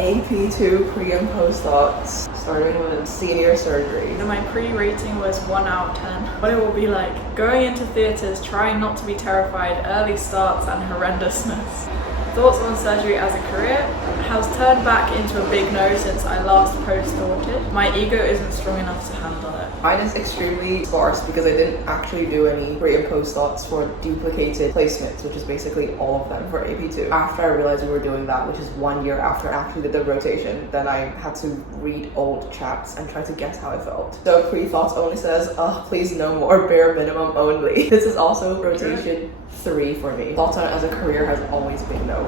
AP2 pre and post thoughts, starting with senior surgery. So my pre-rating was 1 out of 10. What it will be like. Going into theatres, trying not to be terrified, early starts and horrendousness. Thoughts on surgery as a career has turned back into a big no since I last post-thoughted. My ego isn't strong enough to handle it. Mine is extremely sparse because I didn't actually do any pre and post thoughts for duplicated placements, which is basically all of them for AP2. After I realized we were doing that, which is 1 year after I actually did the rotation, then I had to read old chats and try to guess how I felt. So pre-thoughts only says, please no more, bare minimum only. This is also rotation 3 for me. Thoughts on it as a career has always been no.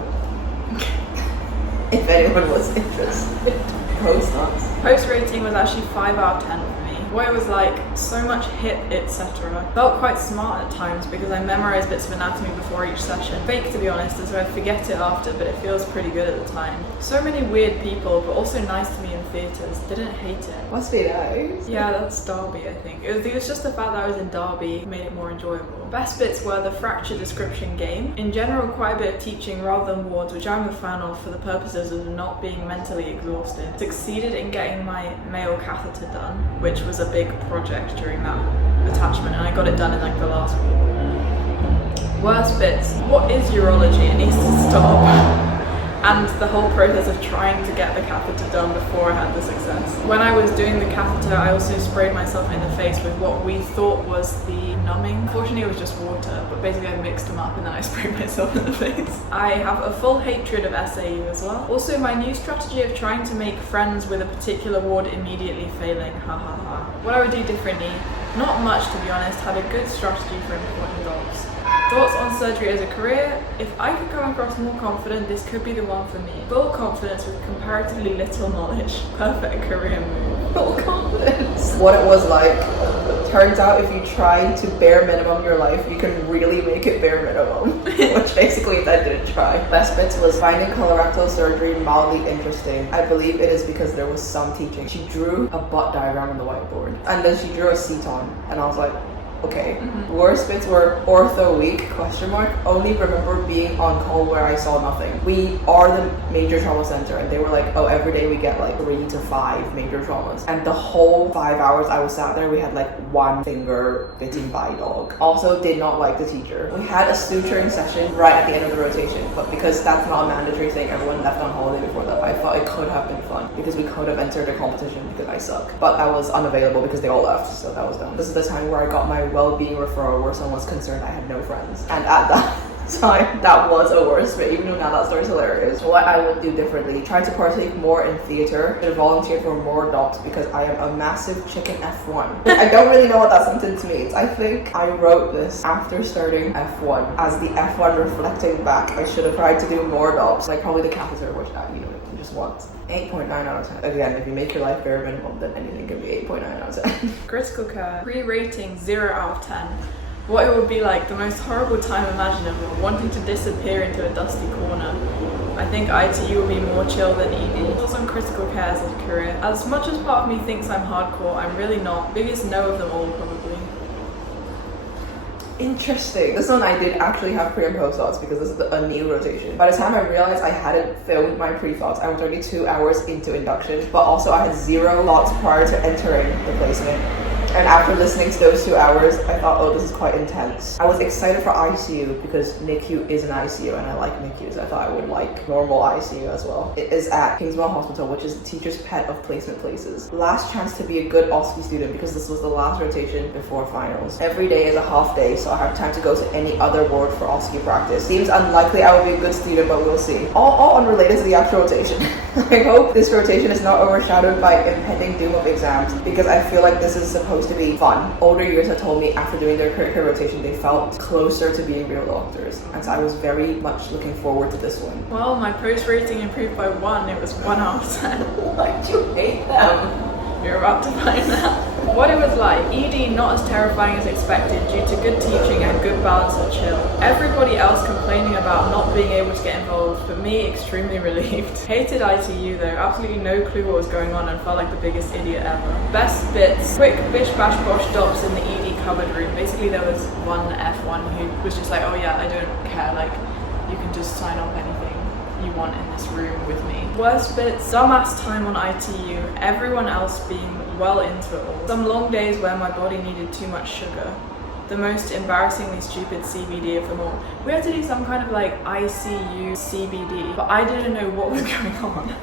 If anyone was interested. Post thoughts. Post rating was actually 5 out of 10 for me. What it was like, so much hit, etc. Felt quite smart at times because I memorized bits of anatomy before each session. Fake, to be honest, and so I forget it after, but it feels pretty good at the time. So many weird people, but also nice to me in theatres. Didn't hate it. Must be nice. Yeah, that's Derby, I think. It was just the fact that I was in Derby made it more enjoyable. Best bits were the fracture description game. In general, quite a bit of teaching rather than wards, which I'm a fan of for the purposes of not being mentally exhausted. Succeeded in getting my male catheter done, which was a big project during that attachment, and I got it done in like the last week. Worst bits. What is urology? It needs to stop. And the whole process of trying to get the catheter done before I had the success. When I was doing the catheter, I also sprayed myself in the face with what we thought was the numbing. Unfortunately, it was just water, but basically I mixed them up and then I sprayed myself in the face. I have a full hatred of SAU as well. Also, my new strategy of trying to make friends with a particular ward immediately failing, ha ha ha. What I would do differently? Not much, to be honest. Had a good strategy for important goals. Thoughts on surgery as a career? If I could come across more confident, this could be the one for me. Full confidence with comparatively little knowledge. Perfect career move. Full confidence. What it was like. Turns out if you try to bare minimum your life, you can really make it bare minimum. Which basically I didn't try. Best bits was finding colorectal surgery mildly interesting. I believe it is because there was some teaching. She drew a butt diagram on the whiteboard. And then she drew a seton. And I was like, okay. Worst bits were ortho week, ? Only remember being on call where I saw nothing. We are the major trauma center and they were like, oh, every day we get like 3 to 5 major traumas. And the whole 5 hours I was sat there, we had like 1 finger bitten by dog. Also did not like the teacher. We had a suturing session right at the end of the rotation, but because that's not a mandatory thing, everyone left on holiday before that. I thought it could have been fun because we could have entered a competition because I suck. But that was unavailable because they all left, so that was dumb. This is the time where I got my well-being referral where someone was concerned I had no friends. And at that time, that was a worst bit, even though now that story's hilarious. What I would do differently, try to partake more in theatre, and volunteer for more docs because I am a massive chicken F1. I don't really know what that sentence means. I think I wrote this after starting F1. As the F1 reflecting back, I should have tried to do more docs, like probably the catheter, which you just want. 8.9 out of 10. Again, if you make your life bare minimum, then anything can be 8.9 out of 10. Critical care. Pre-rating 0 out of 10. What it would be like, the most horrible time imaginable, wanting to disappear into a dusty corner. I think ITU would be more chill than ED. Thoughts on critical care as a career? As much as part of me thinks I'm hardcore, I'm really not. Biggest no of them all, probably. Interesting. This one I did actually have pre and post thoughts because this is a new rotation. By the time I realized I hadn't filmed my pre-thoughts, I was already 2 hours into induction, but also I had 0 thoughts prior to entering the placement. And after listening to those 2 hours, I thought, oh, this is quite intense. I was excited for ICU because NICU is an ICU and I like NICUs. I thought I would like normal ICU as well. It is at Kingswell Hospital, which is the teacher's pet of placement places. Last chance to be a good OSCE student because this was the last rotation before finals. Every day is a half day, so I have time to go to any other ward for OSCE practice. Seems unlikely I will be a good student, but we'll see. All unrelated to the actual rotation. I hope this rotation is not overshadowed by impending doom of exams because I feel like this is supposed to be fun. Older years have told me after doing their career rotation they felt closer to being real doctors, and so I was very much looking forward to this one. Well, my post rating improved by 1. It was 1 out of 10. Why'd you hate them? You're about to find out. What it was like. ED not as terrifying as expected due to good teaching and good balance of chill. Everybody else complaining about not being able to get involved, but me extremely relieved. Hated ITU though, absolutely no clue what was going on and felt like the biggest idiot ever. Best bits. Quick bish bash bosh docs in the ED cupboard room. Basically there was one F1 who was just like, oh yeah, I don't care, like you can just sign off anything. you want in this room with me. Worst bits, dumbass time on ITU, everyone else being well into it all. Some long days where my body needed too much sugar. The most embarrassingly stupid CBD of them all. We had to do some kind of like ICU CBD, but I didn't know what was going on.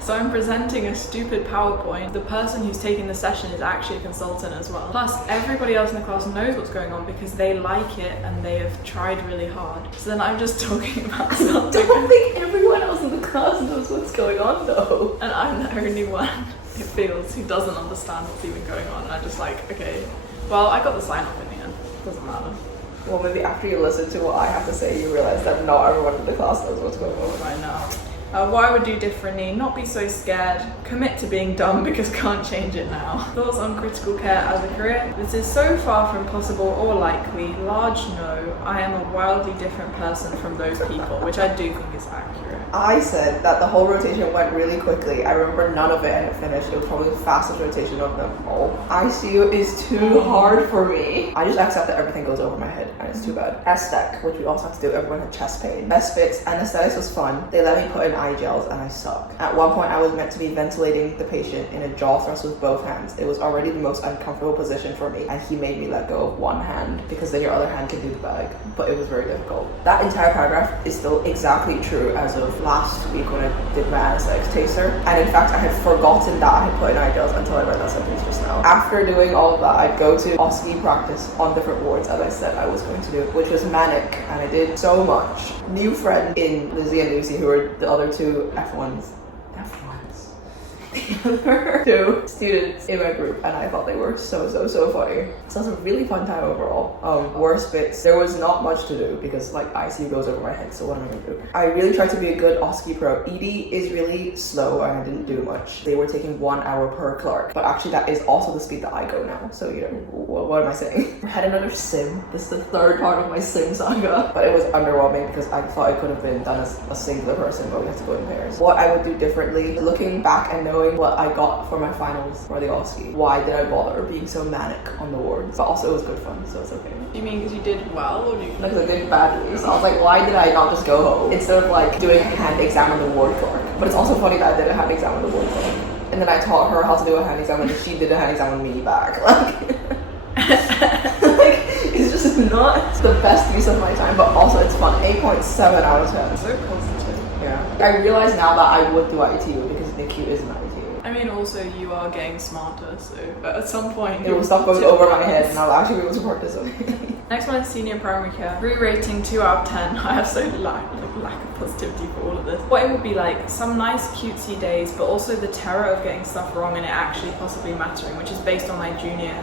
So I'm presenting a stupid PowerPoint. The person who's taking the session is actually a consultant as well. Plus, everybody else in the class knows what's going on because they like it and they have tried really hard. So then I'm just talking about something. I don't think everyone else in the class knows what's going on though. And I'm the only one, it feels, who doesn't understand what's even going on. And I'm just like, okay, well, I got the sign off in the end. Doesn't matter. Well, maybe after you listen to what I have to say, you realize that not everyone in the class knows what's going on. Right now. What I would do differently, not be so scared, commit to being dumb because can't change it now. Thoughts on critical care as a career? This is so far from possible or likely. Large no, I am a wildly different person from those people, which I do think is accurate. I said that the whole rotation went really quickly. I remember none of it and it finished. It was probably the fastest rotation of them all. ICU is too hard for me. I just accept that everything goes over my head and it's too bad. Aesthetic, which we also have to do, everyone had chest pain. Best fits, anesthetics was fun. They let me put in eye gels and I suck. At one point I was meant to be ventilating the patient in a jaw thrust with both hands. It was already the most uncomfortable position for me and he made me let go of one hand because then your other hand can do the bag. But it was very difficult. That entire paragraph is still exactly true as of last week when I did my anesthetics taster. And in fact I had forgotten that I had put in eye gels until I read that sentence just now. After doing all of that, I'd go to OSCE practice on different wards as I said I was going to do, which was manic and I did so much. New friend in Lizzie and Lucy, who were the other two F1s. The other two students in my group, and I thought they were so funny. So it was a really fun time overall. Worst bits, there was not much to do because like ICU goes over my head, so what am I gonna do? I really tried to be a good OSCE pro. ED is really slow and I didn't do much. They were taking 1 hour per clerk, but actually that is also the speed that I go now, so you know, what am I saying? I had another sim. This is the third part of my sim saga, but it was underwhelming because I thought it could have been done as a singular person, but we have to go in pairs. What I would do differently, looking back and knowing what I got for my finals for the OSCE. Why did I bother being so manic on the wards? But also it was good fun, so it's okay. Do you mean because you did well or do you? Because I did badly, so I was like, why did I not just go home instead of like doing a hand exam on the ward clerk? But it's also funny that I did a hand exam on the ward clerk. And then I taught her how to do a hand exam and she did a hand exam on me back. Like, it's just not the best use of my time, but also it's fun. 8.7 out of 10. So positive. Yeah. I realize now that I would do ITU because NICU is an ITU. I mean, also you are getting smarter, so at some point it will stop going over my head and I'll actually be able to participate. Next one is senior primary care. Re-rating 2 out of 10. I have so lack of positivity for all of this. What it would be like, some nice cutesy days, but also the terror of getting stuff wrong and it actually possibly mattering, which is based on my junior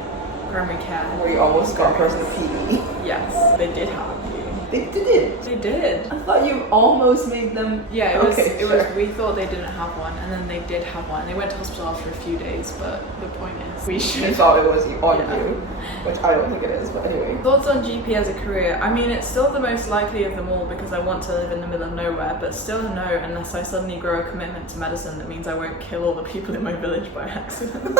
primary care. Where you almost got personal PE. Yes, they did have a PE. They did? They did. I thought you almost made them. Yeah, it was, we thought they didn't have one, and then they did have one. They went to hospital after a few days, but the point is, we should. You thought it was on you, which I don't think it is, but anyway. Thoughts on GP as a career? I mean, it's still the most likely of them all because I want to live in the middle of nowhere, but still a no unless I suddenly grow a commitment to medicine that means I won't kill all the people in my village by accident.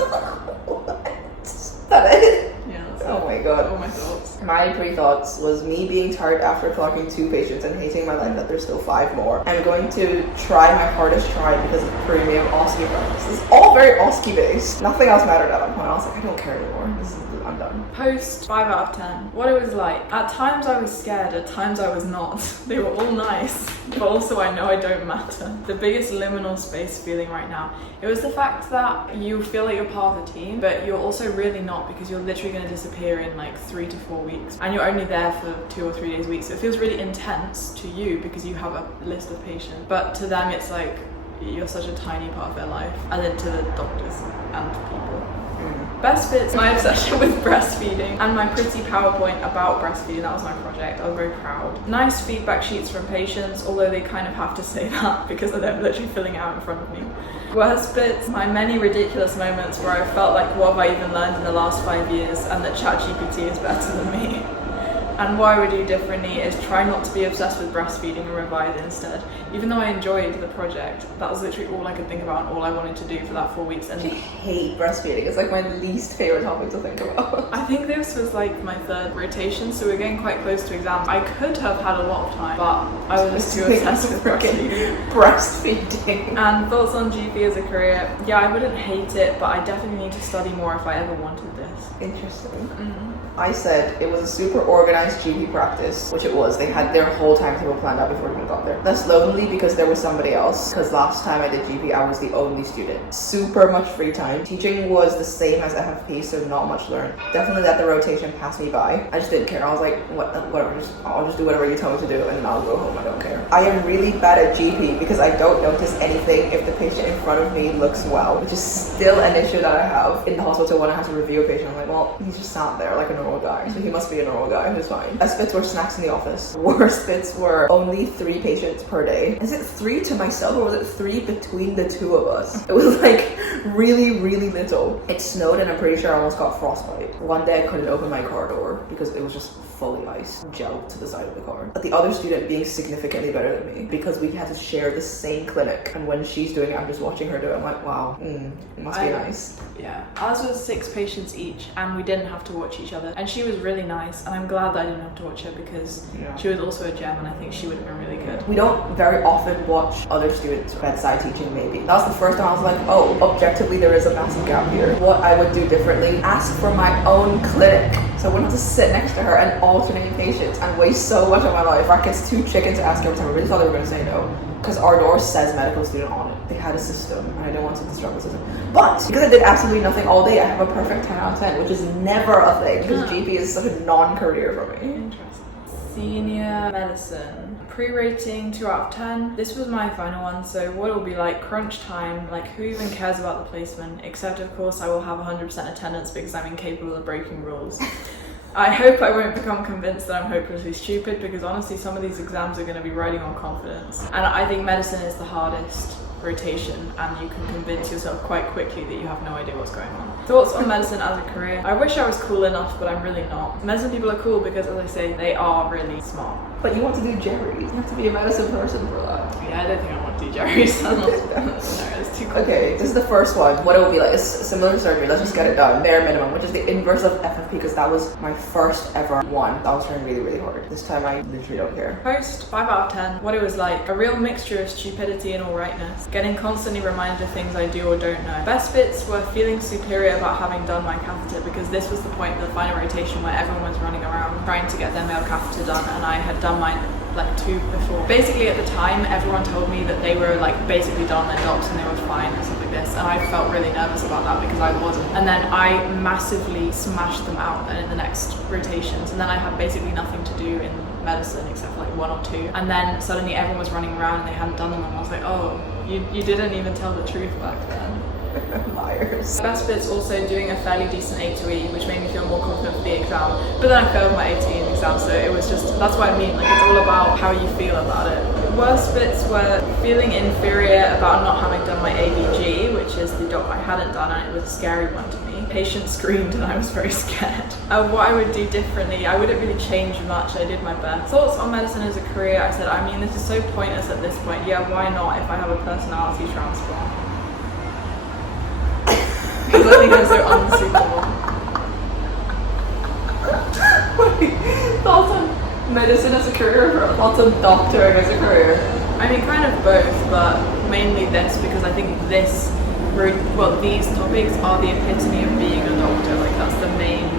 What? Is that it? Yeah. Oh my god. All my thoughts. My pre-thoughts was me being tired after clocking 2 patients and hating my life that there's still 5 more. I'm going to try my hardest try because of premium OSCE practice. It's all very OSCE based. Nothing else mattered at that point. I was like, I don't care anymore. I'm done. Post 5 out of 10. What it was like. At times I was scared, at times I was not. They were all nice, but also I know I don't matter. The biggest liminal space feeling right now, it was the fact that you feel like you're part of the team, but you're also really not because you're literally going to disappear in like 3 to 4 weeks and you're only there for 2 or 3 days a week. So it feels really intense to you because you have a list of patients, but to them it's like you're such a tiny part of their life, and then to the doctors and people. Best bits, my obsession with breastfeeding and my pretty PowerPoint about breastfeeding. That was my project. I was very proud. Nice feedback sheets from patients, although they kind of have to say that because they're literally filling out in front of me. Worst bits, my many ridiculous moments where I felt like what have I even learned in the last 5 years and that ChatGPT is better than me. And what I would do differently is try not to be obsessed with breastfeeding and revise instead. Even though I enjoyed the project, that was literally all I could think about and all I wanted to do for that 4 weeks. And I hate breastfeeding. It's like my least favorite topic to think about. I think this was like my 3rd rotation, so we're getting quite close to exams. I could have had a lot of time, but I was just too obsessed with breastfeeding. And thoughts on GP as a career? Yeah, I wouldn't hate it, but I definitely need to study more if I ever wanted this. Interesting. I said it was a super organized GP practice, which it was. They had their whole timetable planned out before we even got there. That's lonely because there was somebody else, because last time I did GP, I was the only student. Super much free time. Teaching was the same as FFP, so not much learned. Definitely let the rotation pass me by. I just didn't care. I was like, whatever, I'll just do whatever you tell me to do, and then I'll go home. I don't care. I am really bad at GP because I don't notice anything if the patient in front of me looks well, which is still an issue that I have in the hospital when I have to review a patient. I'm like, well, he's just sat there like a normal guy, so he must be a normal guy who's fine. Best bits were snacks in the office. Worst bits were only 3 patients per day. Is it 3 to myself or was it 3 between the 2 of us? It was like really, really little. It snowed and I'm pretty sure I almost got frostbite. One day I couldn't open my car door because it was just fully iced, gelled to the side of the car. But the other student being significantly better than me because we had to share the same clinic, and when she's doing it, I'm just watching her do it. I'm like, wow, it must be nice. Yeah, ours was 6 patients each, and we didn't have to watch each other. And she was really nice, and I'm glad that I didn't have to watch her because she was also a gem, and I think she would have been really good. We don't very often watch other students bedside teaching. Maybe that was the first time I was like, oh, objectively there is a massive gap here. What I would do differently: ask for my own clinic, so I wouldn't have to sit next to her and alternate patients and waste so much of my life. Brackets too chicken to ask every time. I really thought they were going to say no, because our door says medical student on it. They had a system, and I didn't want to disrupt the system. But because I did absolutely nothing all day, I have a perfect 10 out of 10, which is never a thing because GP is such a non-career for me. Interesting. Senior medicine. Pre-rating 2 out of 10. This was my final one, so what it will be like crunch time, like who even cares about the placement, except of course I will have 100% attendance because I'm incapable of breaking rules. I hope I won't become convinced that I'm hopelessly stupid, because honestly some of these exams are going to be riding on confidence. And I think medicine is the hardest rotation, and you can convince yourself quite quickly that you have no idea what's going on. Thoughts on medicine as a career? I wish I was cool enough, but I'm really not. Medicine people are cool because, as I say, they are really smart. But you want to do Jerry's. You have to be a medicine person for that. Yeah, I don't think I want to do Jerry's. No, it's too cool. Okay, this is the first one. What it will be like is similar to surgery. Let's just get it done. Bare minimum, which is the inverse of FFP, because that was my first ever one. I was trying really, really hard. This time I literally don't care. Post 5 out of 10. What it was like: a real mixture of stupidity and alrightness. Getting constantly reminded of things I do or don't know. Best bits were feeling superior about having done my catheter, because this was the point of the final rotation where everyone was running around trying to get their male catheter done, and I had done mine like 2 before. Basically at the time everyone told me that they were like basically done their jobs and they were fine and stuff like this, and I felt really nervous about that because I wasn't. And then I massively smashed them out in the next rotations, and then I had basically nothing to do in medicine except for like 1 or 2, and then suddenly everyone was running around and they hadn't done them, and I was like, oh, you didn't even tell the truth back then. Liars. Best bit's also doing a fairly decent A2E, which made me feel more confident for the exam. But then I failed my A2E in the exam, so it was just, that's what I mean, like it's all about how you feel about it. Worst bits were feeling inferior about not having done my ABG, which is the job I hadn't done, and it was a scary one to me. Patient screamed and I was very scared. What I would do differently, I wouldn't really change much, I did my best. Thoughts on medicine as a career? I said, I mean, this is so pointless at this point. Yeah, why not if I have a personality transplant? Because I think I'm so unsuitable. Thoughts on medicine as a career, or thoughts on doctoring as a career? I mean, kind of both, but mainly this, because I think this, well, these topics are the epitome of being a doctor. Like that's the main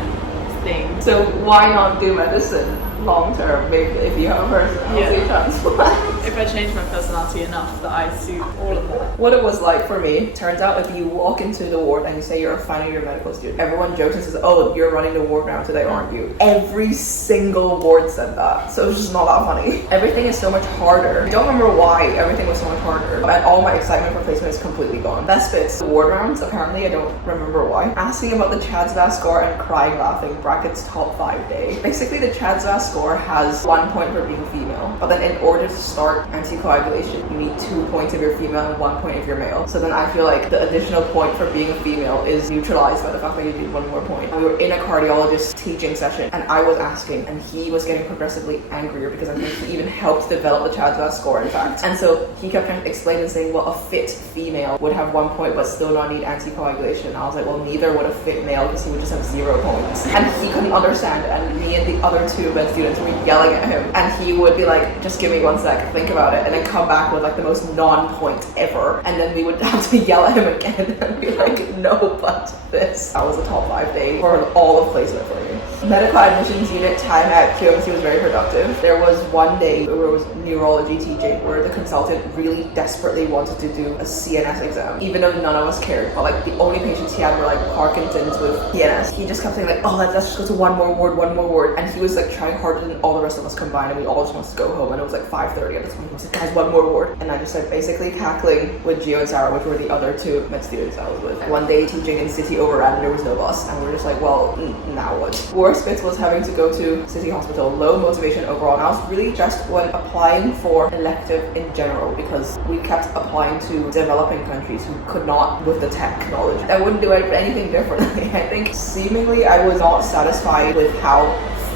thing. So why not do medicine long term? Maybe if you have a personality transplant. If I change my personality enough that I suit all of that. What it was like for me, turns out if you walk into the ward and you say you're a final year medical student, everyone jokes and says, oh, you're running the ward now today, aren't you? Every single ward said that, so it's just not that funny. Everything is so much harder. I don't remember why everything was so much harder, and all my excitement for placement is completely gone. Best bits, the ward rounds, apparently, I don't remember why. Asking about the CHADS-VAS score and crying laughing, brackets top 5 day. Basically the CHADS-VAS score has 1 point for being female, but then in order to start start anticoagulation, you need 2 points if you're female and 1 point if you're male. So then I feel like the additional point for being a female is neutralized by the fact that you need 1 more point. We were in a cardiologist teaching session and I was asking and he was getting progressively angrier because I think he even helped develop the child to that score, in fact. And so he kept trying to explain and saying, well, a fit female would have 1 point but still not need anticoagulation. And I was like, well, neither would a fit male because he would just have 0 points. And he couldn't understand, and me and the other 2 med students were yelling at him, and he would be like, just give me 1 sec, think about it, and then come back with like the most non-point ever, and then we would have to yell at him again and be like, no, but this. That was a top 5 day for all of placement for me. Medical admissions unit time at QMC was very productive. There was one day where it was neurology teaching where the consultant really desperately wanted to do a CNS exam, even though none of us cared, but like the only patients he had were like Parkinson's with CNS. He just kept saying like, oh, let's just go to one more ward, and he was like trying harder than all the rest of us combined, and we all just wanted to go home, and it was like 5:30 at the time. He said, guys, 1 more ward, and I just started basically cackling with Gio and Sarah, which were the other 2 med students I was with. One day teaching in City overran and there was no bus, and we were just like, well, now what? Worst bits was having to go to City Hospital, low motivation overall, and I was really stressed when applying for elective in general because we kept applying to developing countries who could not with the technology. I wouldn't do anything differently. I think seemingly I was not satisfied with how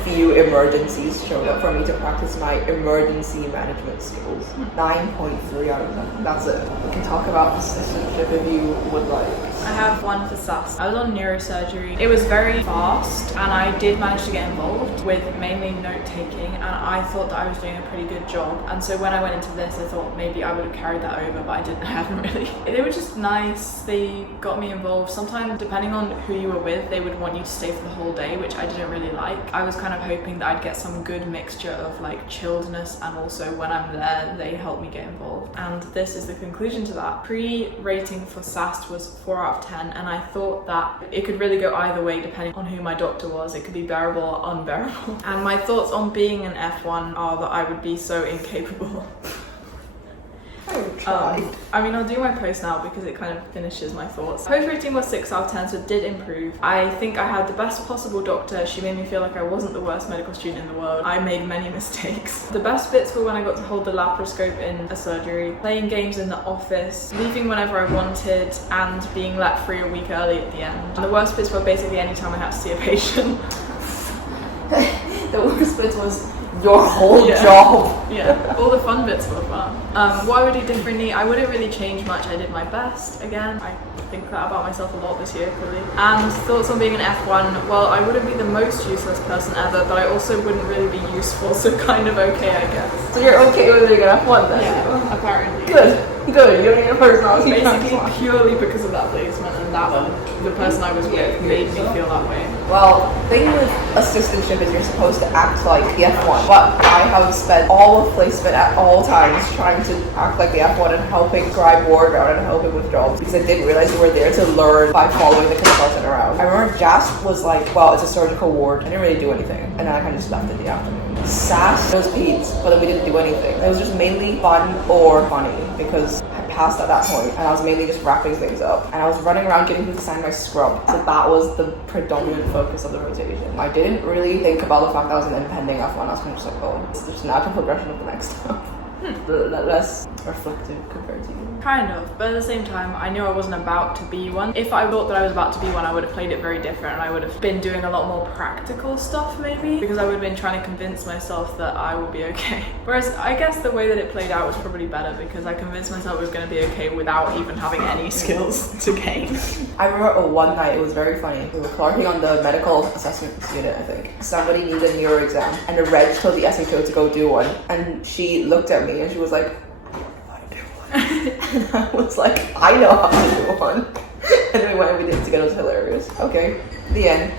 few emergencies showed up for me to practice my emergency management skills. 9.3 out of 10. That's it. We can talk about assistantship if you would like. I have 1 for SAS. I was on neurosurgery. It was very fast and I did manage to get involved with mainly note taking, and I thought that I was doing a pretty good job. And so when I went into this, I thought maybe I would have carried that over, but I didn't. I haven't really. They were just nice. They got me involved. Sometimes, depending on who you were with, they would want you to stay for the whole day, which I didn't really like. I was kind of hoping that I'd get some good mixture of like chilledness, and also when I'm there, they help me get involved. And this is the conclusion to that. Pre-rating for SAS was 4 out of 10, and I thought that it could really go either way depending on who my doctor was. It could be bearable or unbearable. And my thoughts on being an F1 are that I would be so incapable. I mean, I'll do my post now because it kind of finishes my thoughts. Post rating was 6 out of 10, so it did improve. I think I had the best possible doctor. She made me feel like I wasn't the worst medical student in the world. I made many mistakes. The best bits were when I got to hold the laparoscope in a surgery, playing games in the office, leaving whenever I wanted, and being let free a week early at the end. And the worst bits were basically any time I had to see a patient. The worst bits was your whole job. Yeah, all the fun bits were fun. What I would do differently, I wouldn't really change much. I did my best. Again, I think that about myself a lot this year, clearly. And thoughts on being an F1, well, I wouldn't be the most useless person ever, but I also wouldn't really be useful, so kind of okay, I guess. So you're okay with being an F1 then? Yeah, apparently. Good. You don't need a personality. Basically, purely because of that placement and that one, the person I was with made me feel that way. Well, the thing with assistantship is you're supposed to act like the F1, but I have spent all of placement at all times trying to act like the F1 and helping scribe ward around and helping with jobs because I didn't realize we were there to learn by following the consultant around. I remember Jasp was like, well, it's a surgical ward. I didn't really do anything, and then I kind of just left in the afternoon. SAS was peds, but then we didn't do anything. It was just mainly fun or funny because I passed at that point and I was mainly just wrapping things up and I was running around getting people to sign my scrub. So that was the predominant focus of the rotation. I didn't really think about the fact that I was an impending F1. I was kind of just like, oh, it's just natural progression of the next stuff. Less reflective compared to you. Kind of, but at the same time, I knew I wasn't about to be one. If I thought that I was about to be one, I would have played it very different and I would have been doing a lot more practical stuff maybe, because I would have been trying to convince myself that I would be okay. Whereas I guess the way that it played out was probably better because I convinced myself it was going to be okay without even having any skills to gain. I remember one night, it was very funny. We were clerking on the medical assessment unit, I think. Somebody needed a neuro exam and the reg told the SHO to go do one, and she looked at me and she was like, and I was like, I know how to do one. And we went and we did it together. It was hilarious. Okay, the end.